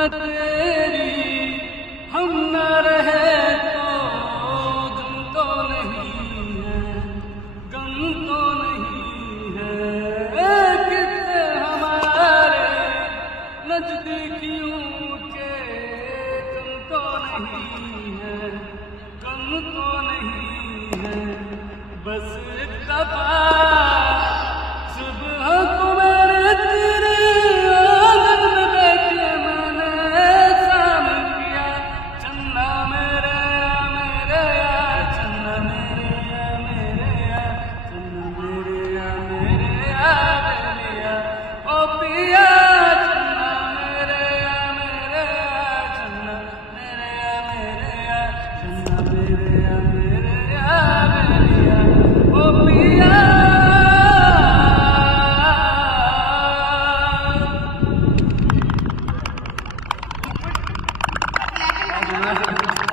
तेरी हम न रहे तो गम तो नहीं है, गम तो नहीं है। कितने हमारे नजदीकियों के गम तो नहीं है, गम तो नहीं है। बस एक दफा सुबह को मेरे तेरे आंगन में बैठ के मैंने शाम किया। चन्ना मेरे या चन्ना मेरे या चन्ना मेरे या ओ पिया। चन्ना मेरे या चन्ना मेरे या चन्ना मेरे या ओ पिया। Gracias.